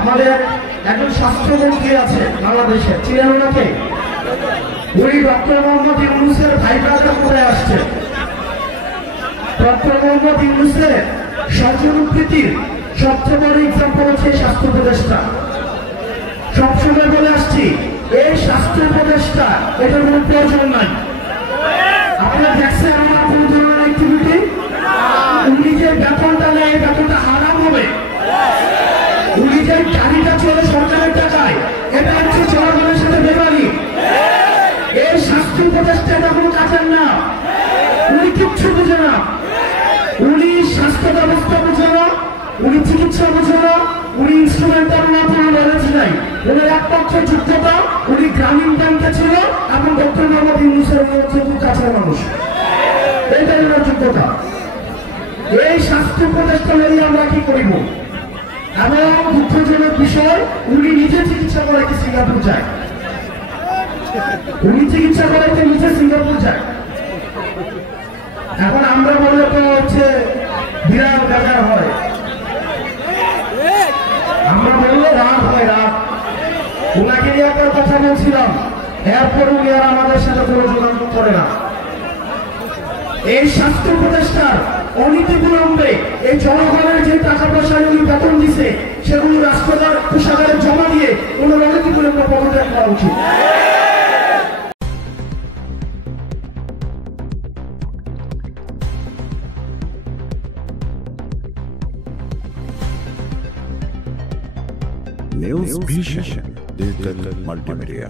আমাদের একজন স্বাস্থ্যমন্ত্রী আছে বাংলাদেশে, ছিলেন ওনাকে, উনি ডক্টর মোহাম্মদ ইউনূসের ভাই ব্রাদার করে আসছে। ডক্টর মোহাম্মদ ইউনূসের সর্বপ্রীতির সবচেয়ে বড় এক্সাম্পল হচ্ছে স্বাস্থ্য উপদেষ্টা। সবসময় বলে আসছি, এই স্বাস্থ্য উপদেষ্টা এটার কোনো প্রয়োজন নাই। আপনারা দেখছেন আমার কোন ধরনের অ্যাক্টিভিটি? উনি যে বেতনটা নেয়, এই বেতনটা হারাম হবে। উনি যে গাড়িটা চলে সরকারের টাকায়, এটা হচ্ছে জনগণের সাথে বেমানি। এই স্বাস্থ্য উপদেষ্টা এটা কোনো কাজের না, উনি কিচ্ছু বুঝে না। উনি স্বাস্থ্য ব্যবস্থা বুঝে না, উনি চিকিৎসা বুঝে না, উনি ইনস্ট্রুমেন্টাল না, কোনো নলেজ নাই। উনি একমাত্র যোগ্যতা, উনি গ্রামীণ ব্যাংকে ছিল এবং ডক্টর মোহাম্মদ ইউনূসের হচ্ছে খুব কাছের মানুষ, এইটাই ওনার যোগ্যতা। এই স্বাস্থ্য উপদেষ্টা নিয়ে আমরা কি করিব? এবং দুঃখজনক বিষয়, উনি নিজে চিকিৎসা করাইতে সিঙ্গাপুর যায়। উনি চিকিৎসা করাইতে নিজে সিঙ্গাপুর যায়। এখন আমরা বলে তো হচ্ছে বিরাট বেকার হয়, আমরা বললে রাত হয়, রাত। ওনাকে নিয়ে একটা কথা বলছিলাম, এরপর উনি আর আমাদের সাথে কোনো যোগাযোগ করে না। এই স্বাস্থ্য উপদেষ্টার অনীতি বিলম্বে এই জনগণের যে টাকা পয়সা উনি বেতন দিছে, সেগুলো রাষ্ট্রদার কোষাগারে জমা দিয়ে ওনার অনীতি বিলম্বে পদত্যাগ করা উচিত। News Vision Digital Multimedia.